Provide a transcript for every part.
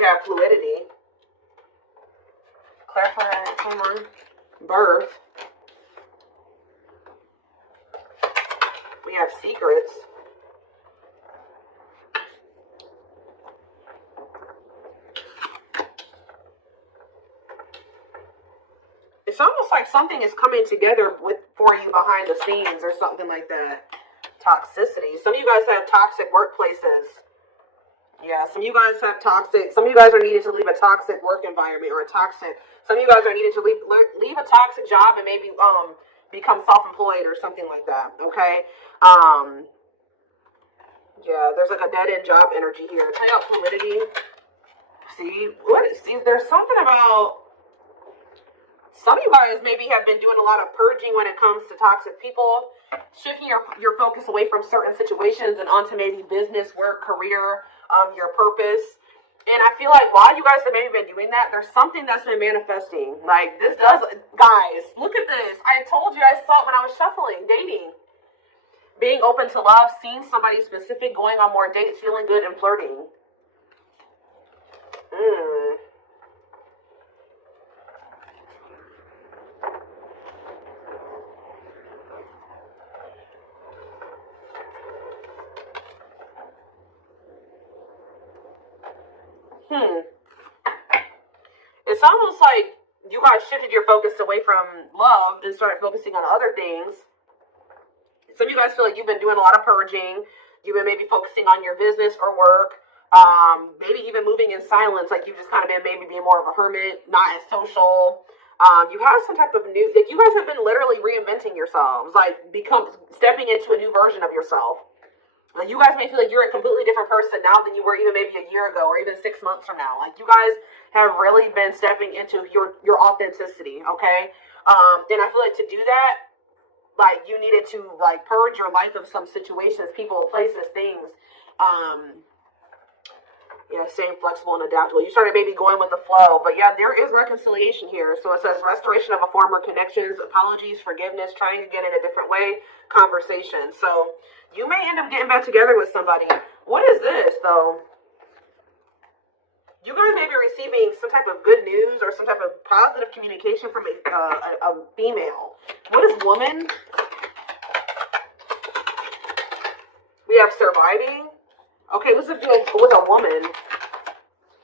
We have fluidity. Clarify, birth. We have secrets. It's almost like something is coming together for you behind the scenes or something like that. Toxicity. Some of you guys have toxic workplaces. Yeah, some of you guys have toxic. Some of you guys are needed to leave a toxic work environment or a toxic. Some of you guys are needed to leave a toxic job and maybe become self-employed or something like that. Okay. Yeah, there's like a dead end job energy here. Tell you fluidity. See there's something about. Some of you guys maybe have been doing a lot of purging when it comes to toxic people, shifting your focus away from certain situations and onto maybe business, work, career, your purpose. And I feel like while you guys have maybe been doing that, there's something that's been manifesting. Like this does, guys, look at this. I told you, I saw it when I was shuffling, dating. Being open to love, seeing somebody specific, going on more dates, feeling good, and flirting. It's almost like you guys shifted your focus away from love and started focusing on other things. Some of you guys feel like you've been doing a lot of purging. You've been maybe focusing on your business or work. Maybe even moving in silence. Like you've just kind of been maybe being more of a hermit, not as social. You have some type of new, like you guys have been literally reinventing yourselves. Like stepping into a new version of yourself. Like you guys may feel like you're a completely different person now than you were even maybe a year ago or even 6 months from now. Like you guys have really been stepping into your authenticity, okay? And I feel like to do that, like you needed to like purge your life of some situations, people, places, things. Yeah, staying flexible and adaptable. You started maybe going with the flow, but yeah, there is reconciliation here. So it says restoration of a former connections, apologies, forgiveness, trying again in a different way, conversation. So you may end up getting back together with somebody. What is this though? You guys may be receiving some type of good news or some type of positive communication from a female. What is woman? We have surviving. Okay, what's it do with a woman?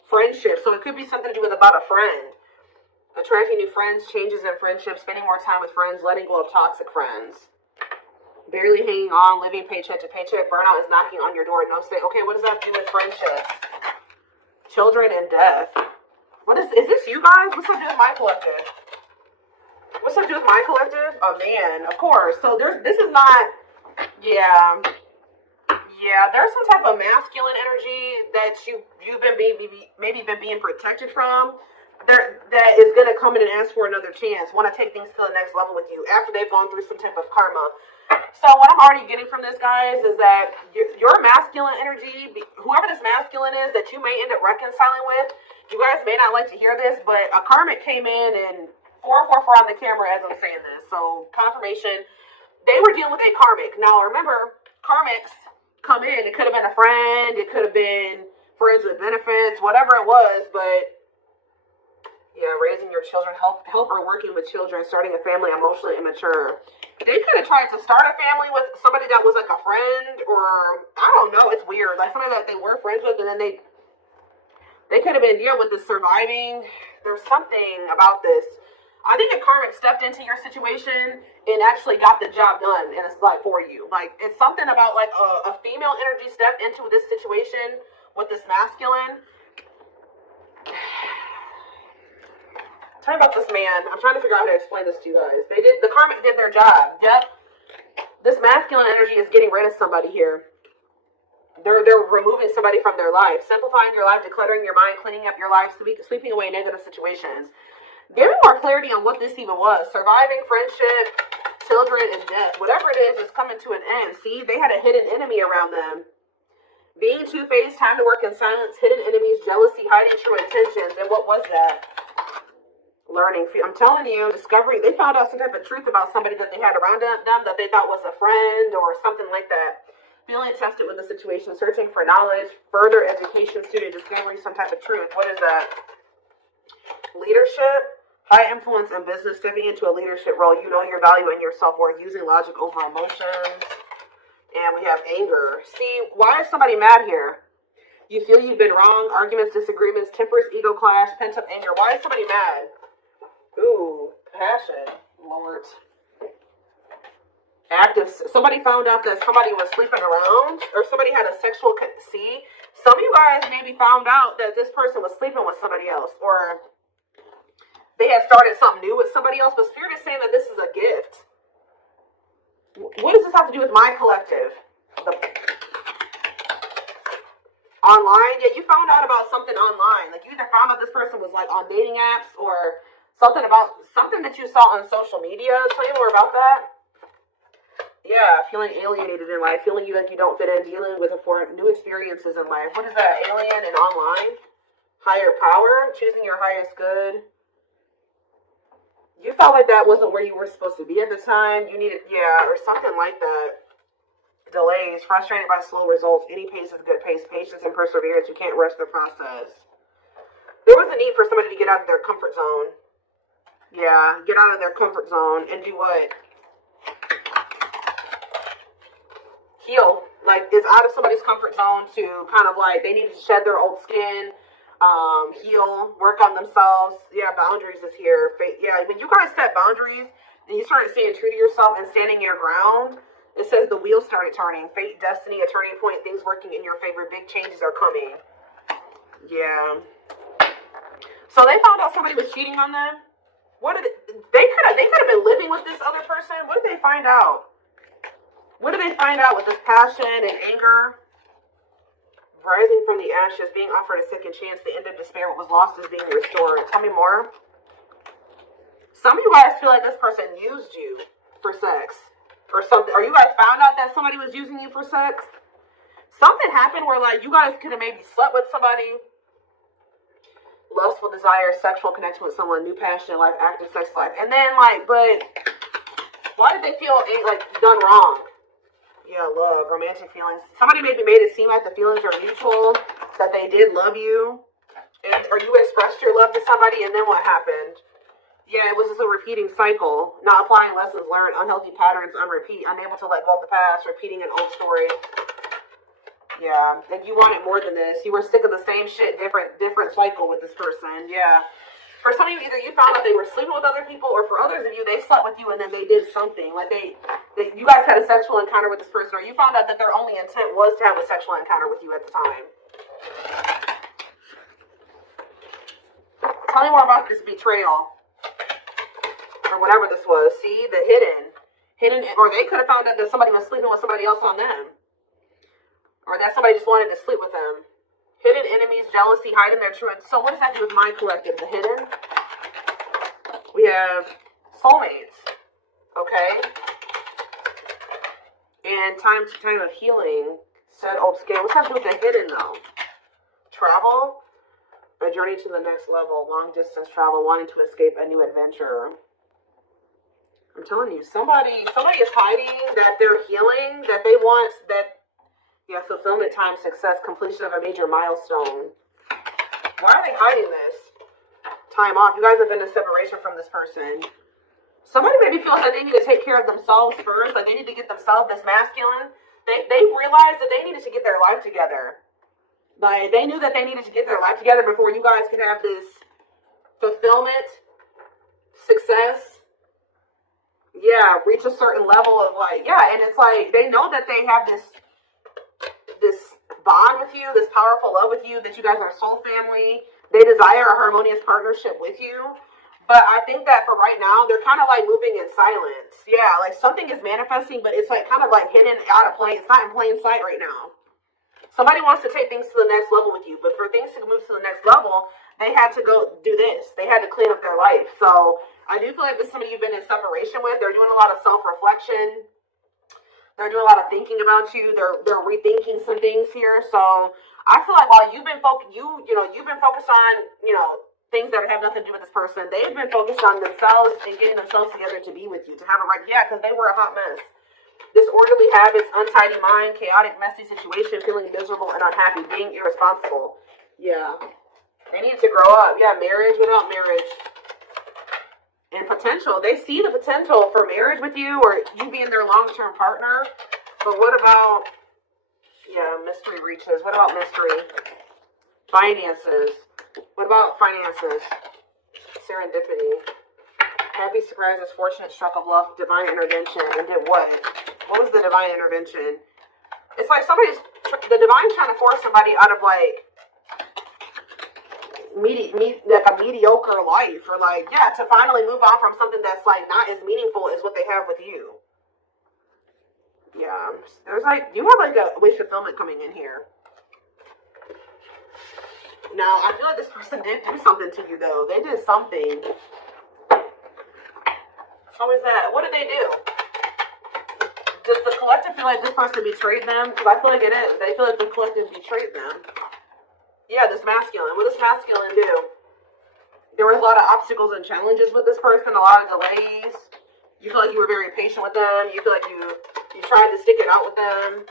Friendship. So it could be something to do with about a friend. Attracting new friends, changes in friendships, spending more time with friends, letting go of toxic friends. Barely hanging on, living paycheck to paycheck. Burnout is knocking on your door. No say. Okay, what does that do with friendships? Children and death. What is this you guys? What's up to do with my collective? What's up to do with my collective? Oh man, of course. So this is not, yeah. Yeah, there's some type of masculine energy that you've been maybe been being protected from. That is going to come in and ask for another chance. Want to take things to the next level with you after they've gone through some type of karma. So what I'm already getting from this, guys, is that your masculine energy, whoever this masculine is that you may end up reconciling with, you guys may not like to hear this, but a karmic came in and 444 on the camera as I'm saying this. So confirmation, they were dealing with a karmic. Now remember, karmics come in. It could have been a friend. It could have been friends with benefits, whatever it was. But yeah, raising your children, help or working with children, starting a family, emotionally immature. They could have tried to start a family with somebody that was like a friend, or I don't know. It's weird. Like somebody that they were friends with, and then they could have been dealing with the surviving. There's something about this. I think a karmic stepped into your situation and actually got the job done, and it's like for you. Like it's something about like a female energy stepped into this situation with this masculine. Tell me about this man. I'm trying to figure out how to explain this to you guys. The karmic did their job. Yep. This masculine energy is getting rid of somebody here. They're removing somebody from their life, simplifying your life, decluttering your mind, cleaning up your life, sweeping away negative situations. Give me more clarity on what this even was. Surviving, friendship, children, and death. Whatever it is coming to an end. See, they had a hidden enemy around them. Being two-faced, time to work in silence, hidden enemies, jealousy, hiding true intentions. And what was that? Learning. I'm telling you, discovering. They found out some type of truth about somebody that they had around them that they thought was a friend or something like that. Feeling tested with the situation, searching for knowledge, further education, student discovery, some type of truth. What is that? Leadership, high influence in business, stepping into a leadership role. You know your value and your self-worth, using logic over emotions. And we have anger. See, why is somebody mad here? You feel you've been wrong, arguments, disagreements, tempers, ego clash, pent-up anger. Why is somebody mad? Ooh, passion, Lord. Active. Somebody found out that somebody was sleeping around, or somebody had a sexual. See, some of you guys maybe found out that this person was sleeping with somebody else, or they had started something new with somebody else. But Spirit is saying that this is a gift. What does this have to do with my collective? Online? Yeah, you found out about something online. Like, you either found out this person was like on dating apps, or something that you saw on social media. Tell me more about that. Yeah, feeling alienated in life, feeling like you don't fit in, dealing with new experiences in life. What is that? Alien and online? Higher power? Choosing your highest good? You felt like that wasn't where you were supposed to be at the time. You needed, yeah, or something like that. Delays, frustrated by slow results. Any pace is good pace. Patience and perseverance. You can't rush the process. There was a need for somebody to get out of their comfort zone. Yeah, get out of their comfort zone and do what? Heal. Like, is out of somebody's comfort zone to kind of like, they need to shed their old skin, heal, work on themselves. Yeah, boundaries is here. Yeah, when you guys set boundaries and you start staying true to yourself and standing your ground, it says the wheels started turning. Fate, destiny, a turning point, things working in your favor, big changes are coming. Yeah. So they found out somebody was cheating on them. What did they could have been living with this other person. What did they find out? What do they find out with this passion and anger? Rising from the ashes, being offered a second chance, the end of despair, what was lost is being restored. Tell me more. Some of you guys feel like this person used you for sex or something. Or you guys found out that somebody was using you for sex. Something happened where, like, you guys could have maybe slept with somebody. Lustful desire, sexual connection with someone, new passion in life, active sex life. And then, like, but why did they feel, like, done wrong? Yeah, love, romantic feelings. Somebody maybe made it seem like the feelings are mutual, that they did love you, or you expressed your love to somebody, and then what happened? Yeah, it was just a repeating cycle, not applying lessons learned, unhealthy patterns on repeat, unable to let go of the past, repeating an old story. Yeah, like you wanted more than this. You were sick of the same shit, different cycle with this person. Yeah. For some of you, either you found out they were sleeping with other people, or for others of you, they slept with you and then they did something. Like you guys had a sexual encounter with this person, or you found out that their only intent was to have a sexual encounter with you at the time. Tell me more about this betrayal, or whatever this was. See, the hidden, or they could have found out that somebody was sleeping with somebody else on them, or that somebody just wanted to sleep with them. Hidden enemies, jealousy, hiding their truth. So what does that do with my collective? The hidden. We have soulmates. Okay. And time of healing. Set old skin. What's that do with the hidden though? Travel. A journey to the next level. Long distance travel. Wanting to escape a new adventure. I'm telling you, somebody is hiding that they're healing, that they want that. Yeah, fulfillment, time, success, completion of a major milestone. Why are they hiding this? Time off. You guys have been in separation from this person. Somebody maybe feels like they need to take care of themselves first. Like they need to get themselves this masculine. They realized that they needed to get their life together. Like they knew that they needed to get their life together before you guys could have this fulfillment, success. Yeah, reach a certain level of like, yeah, and it's like they know that they have this bond with you, this powerful love with you, that you guys are soul family. They desire a harmonious partnership with you. But I think that for right now, they're kind of like moving in silence. Yeah, like something is manifesting, but it's like kind of like hidden out of plain. It's not in plain sight right now. Somebody wants to take things to the next level with you, but for things to move to the next level, they had to go do this. They had to clean up their life. So I do feel like this is somebody you've been in separation with. They're doing a lot of self-reflection. They're doing a lot of thinking about you. They're rethinking some things here. So I feel like while you've been you've been focused on things that have nothing to do with this person, they've been focused on themselves and getting themselves together to be with you, to have a right. Yeah, because they were a hot mess. Disorderly habits, untidy mind, chaotic, messy situation, feeling miserable and unhappy, being irresponsible. Yeah. They need to grow up. Yeah, marriage without marriage. And potential. They see the potential for marriage with you or you being their long-term partner. But what about, yeah, mystery reaches. What about mystery? Finances. What about finances? Serendipity. Happy surprises, fortunate stroke of luck, divine intervention. And did what? What was the divine intervention? It's like the divine's trying to force somebody out of like like a mediocre life, or like, yeah, to finally move on from something that's like not as meaningful as what they have with you. Yeah, there's like, you have like a wish fulfillment coming in here. Now, I feel like this person did do something to you though. They did something. How is that? What did they do? Does the collective feel like this person betrayed them? Because I feel like it is. They feel like the collective betrayed them. Yeah, this masculine. What does masculine do? There was a lot of obstacles and challenges with this person, a lot of delays. You feel like you were very patient with them. You feel like you tried to stick it out with them.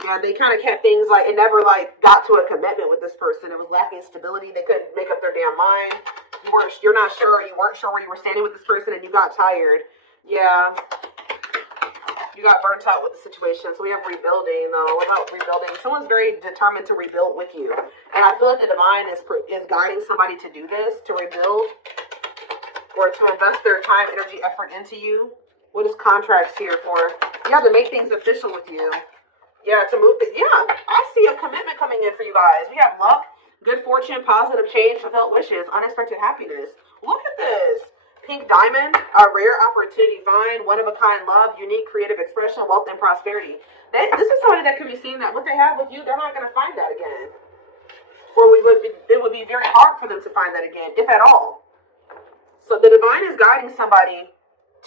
Yeah, they kind of kept things like, it never like got to a commitment with this person. It was lacking stability. They couldn't make up their damn mind. You're not sure. You weren't sure where you were standing with this person, and you got tired. Yeah. You got burnt out with the situation. So we have rebuilding, though. What about rebuilding? Someone's very determined to rebuild with you. And I feel like the divine is guiding somebody to do this, to rebuild, or to invest their time, energy, effort into you. What is contracts here for? You have to make things official with you. Yeah, to move things. Yeah, I see a commitment coming in for you guys. We have luck, good fortune, positive change, fulfilled wishes, unexpected happiness. Look at this. Pink diamond, a rare opportunity find, one-of-a-kind love, unique creative expression, wealth, and prosperity. This is somebody that can be seeing that what they have with you, they're not going to find that again. Or it would be very hard for them to find that again, if at all. So the divine is guiding somebody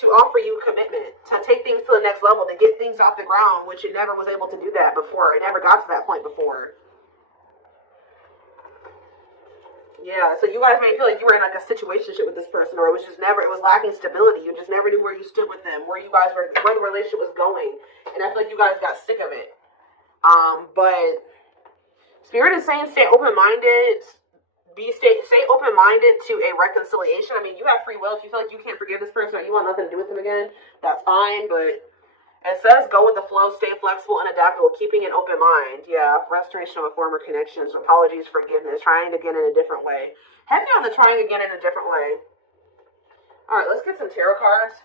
to offer you commitment, to take things to the next level, to get things off the ground, which it never was able to do that before. It never got to that point before. Yeah, so you guys may feel like you were in like a situationship with this person, or it was lacking stability. You just never knew where you stood with them, where the relationship was going. And I feel like you guys got sick of it. But Spirit is saying stay open-minded, stay open-minded to a reconciliation. I mean, you have free will. If you feel like you can't forgive this person or you want nothing to do with them again, that's fine, but it says go with the flow, stay flexible and adaptable, keeping an open mind. Yeah, restoration of a former connection, so apologies, forgiveness, trying again in a different way. Heavy on the trying again in a different way. All right, let's get some tarot cards.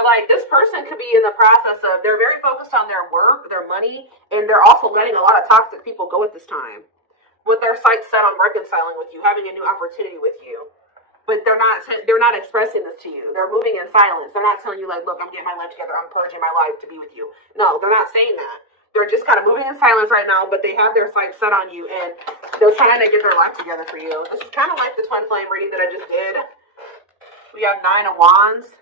Like this person could be in the process of, they're very focused on their work, their money, and they're also letting a lot of toxic people go at this time, with their sights set on reconciling with you, having a new opportunity with you. But they're not expressing this to you. They're moving in silence. They're not telling you like, look, I'm getting my life together, I'm purging my life to be with you. No, they're not saying that. They're just kind of moving in silence right now, but they have their sights set on you, and they're trying to get their life together for you. This is kind of like the twin flame reading that I just did. We have 9 of Wands.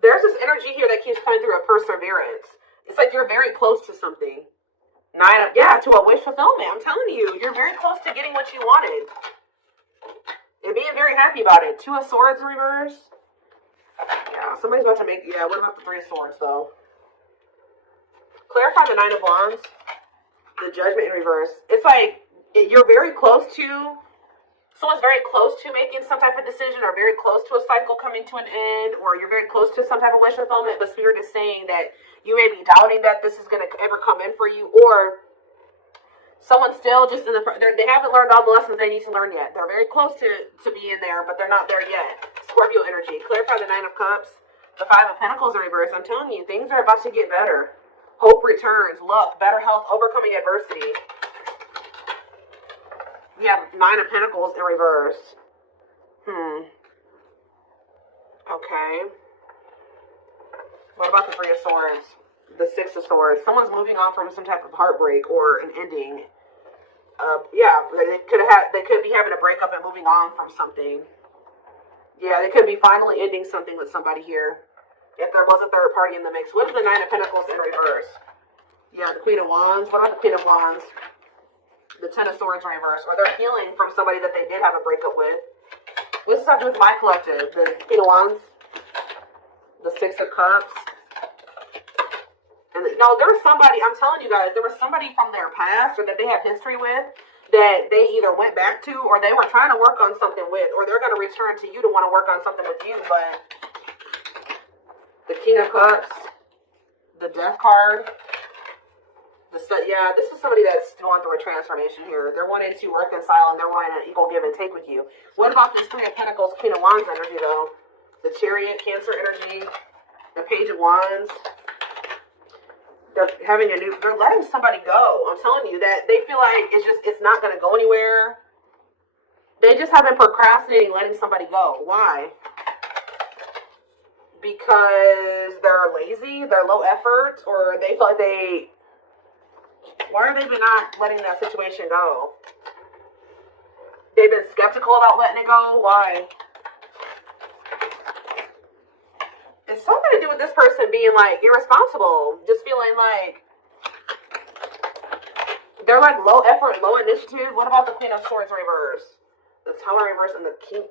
There's this energy here that keeps coming through, a perseverance. It's like you're very close to something. To a wish fulfillment. I'm telling you, you're very close to getting what you wanted. And being very happy about it. 2 of Swords in reverse. Yeah, somebody's about to make, what about the 3 of Swords, though? Clarify the 9 of Wands. The Judgment in reverse. It's like, you're very close to, someone's very close to making some type of decision, or very close to a cycle coming to an end, or you're very close to some type of wish fulfillment, but Spirit is saying that you may be doubting that this is going to ever come in for you, or someone's still just they haven't learned all the lessons they need to learn yet. They're very close to being there, but they're not there yet. Scorpio energy. Clarify the 9 of Cups. The 5 of Pentacles in reverse. I'm telling you, things are about to get better. Hope returns. Luck. Better health. Overcoming adversity. We have 9 of Pentacles in reverse. Okay. What about the 3 of Swords? The 6 of Swords. Someone's moving on from some type of heartbreak or an ending. Yeah, they could be having a breakup and moving on from something. Yeah, they could be finally ending something with somebody here. If there was a third party in the mix. What is the Nine of Pentacles in reverse? Yeah, the Queen of Wands. What about the Queen of Wands? The Ten of Swords in reverse. Or they're healing from somebody that they did have a breakup with. What's this have to do with my collective? The Queen of Wands. The Six of Cups. And no, there was somebody, I'm telling you guys, there was somebody from their past or that they have history with that they either went back to or they were trying to work on something with, or they're going to return to you to want to work on something with you. But the King of Cups, the Death card, yeah, this is somebody that's going through a transformation here. They're wanting to reconcile and they're wanting an equal give and take with you. What about this Three of Pentacles, Queen of Wands energy though? The Chariot, Cancer energy, the Page of Wands. They're they're letting somebody go. I'm telling you that they feel like it's not going to go anywhere. They just have been procrastinating letting somebody go. Why? Because they're lazy, they're low effort, or they feel like why are they not letting that situation go? They've been skeptical about letting it go. Why? It's something to do with this person being like irresponsible, just feeling like they're like low effort, low initiative. What about the Queen of Swords reverse? The Tower reverse and the King.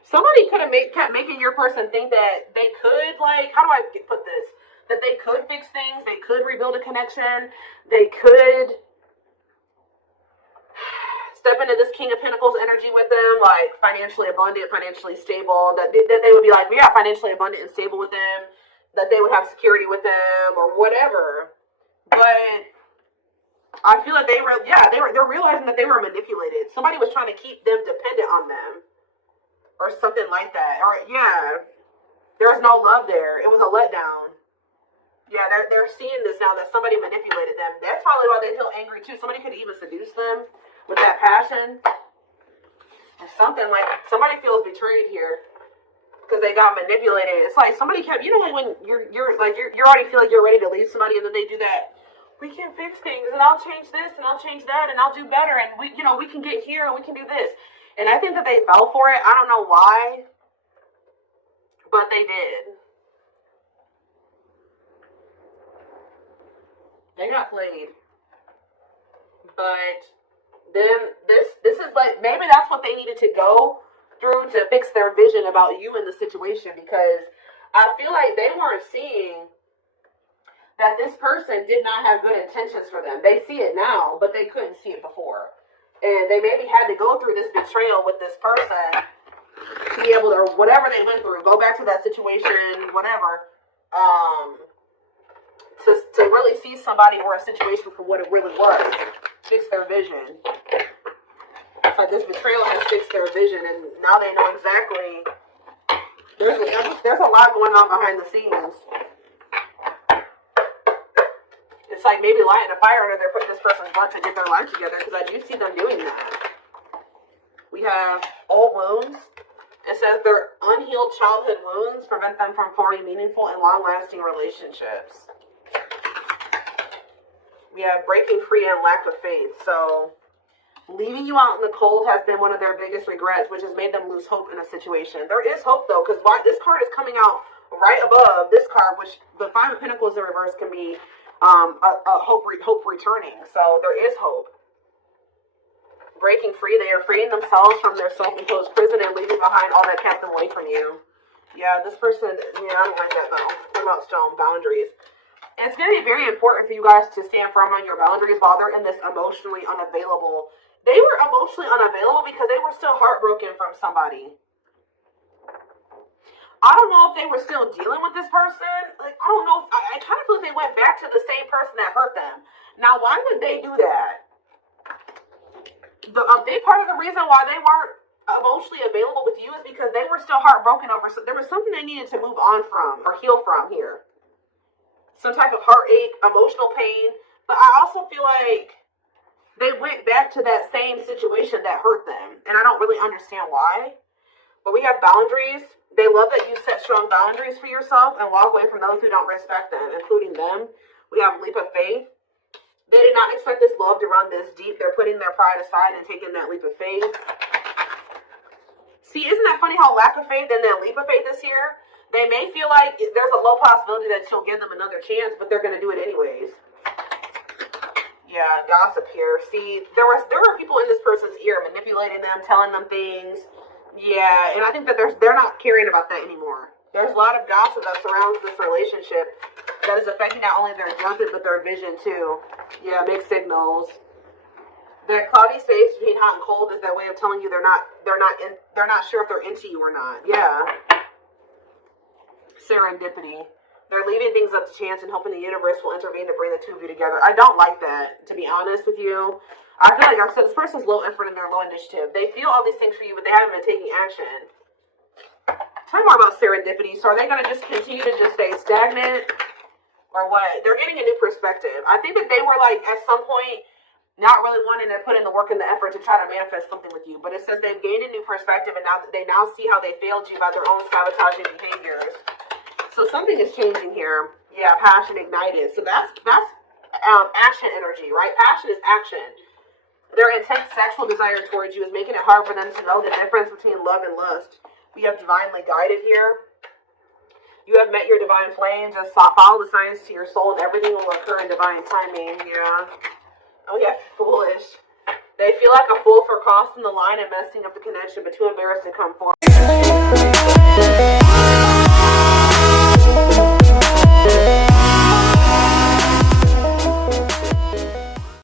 Somebody could have kept making your person think that they could, like, how do I put this? That they could fix things, they could rebuild a connection, they could step into this King of Pentacles energy with them, like financially abundant, financially stable, that they would be like, yeah, financially abundant and stable with them, that they would have security with them or whatever. But I feel like they're realizing that they were manipulated. Somebody was trying to keep them dependent on them or something like that. Or yeah, there was no love there. It was a letdown. Yeah, they're seeing this now that somebody manipulated them. That's probably why they feel angry too. Somebody could even seduce them with that passion. Or something like somebody feels betrayed here because they got manipulated. It's like somebody kept, you know, like when you're already feel like you're ready to leave somebody and then they do that. We can fix things and I'll change this and I'll change that and I'll do better and we can get here and we can do this. And I think that they fell for it. I don't know why, but they did. They got played. But then this is like, maybe that's what they needed to go through to fix their vision about you in the situation, because I feel like they weren't seeing that this person did not have good intentions for them. They see it now, but they couldn't see it before. And they maybe had to go through this betrayal with this person to be able to, or whatever they went through, go back to that situation, whatever, to really see somebody or a situation for what it really was, fix their vision. It's like this betrayal has fixed their vision, and now they know exactly. There's a lot going on behind the scenes. It's like maybe lighting a fire under this person's butt to get their life together, because I do see them doing that. We have old wounds. It says their unhealed childhood wounds prevent them from forming meaningful and long-lasting relationships. We have breaking free and lack of faith. So leaving you out in the cold has been one of their biggest regrets, which has made them lose hope in a situation. There is hope though, because this card is coming out right above this card, which the Five of Pentacles in reverse can be a hope returning. So there is hope. Breaking free, they are freeing themselves from their self-imposed prison and leaving behind all that kept them away from you. Yeah, this person, yeah, I don't like that though. What about stone boundaries? It's going to be very important for you guys to stand firm on your boundaries while they're in this emotionally unavailable. They were emotionally unavailable because they were still heartbroken from somebody. I don't know if they were still dealing with this person. Like, I don't know. I kind of feel like they went back to the same person that hurt them. Now, why would they do that? A big part of the reason why they weren't emotionally available with you is because they were still heartbroken over. So there was something they needed to move on from or heal from here. Some type of heartache, emotional pain. But I also feel like they went back to that same situation that hurt them. And I don't really understand why. But we have boundaries. They love that you set strong boundaries for yourself and walk away from those who don't respect them, including them. We have leap of faith. They did not expect this love to run this deep. They're putting their pride aside and taking that leap of faith. See, isn't that funny how lack of faith and then leap of faith is here? They may feel like there's a low possibility that she'll give them another chance, but they're going to do it anyways. Yeah, gossip here. See, there were people in this person's ear manipulating them, telling them things. Yeah, and I think that they're not caring about that anymore. There's a lot of gossip that surrounds this relationship that is affecting not only their judgment but their vision too. Yeah, mixed signals. That cloudy space between hot and cold is their way of telling you they're not sure if they're into you or not. Yeah. Serendipity. They're leaving things up to chance and hoping the universe will intervene to bring the two of you together. I don't like that, to be honest with you. I feel like I've said this person's low effort and they're low initiative. They feel all these things for you, but they haven't been taking action. Tell me more about serendipity. So are they going to just continue to just stay stagnant? Or what? They're getting a new perspective. I think that they were like, at some point, not really wanting to put in the work and the effort to try to manifest something with you. But it says they've gained a new perspective and now they see how they failed you by their own sabotaging behaviors. So something is changing here. Yeah, passion ignited. So that's action energy, right? Passion is action. Their intense sexual desire towards you is making it hard for them to know the difference between love and lust. We have divinely guided here. You have met your divine flame. Just follow the signs to your soul and everything will occur in divine timing. Yeah. Oh yeah, foolish. They feel like a fool for crossing the line and messing up the connection, but too embarrassed to come forward.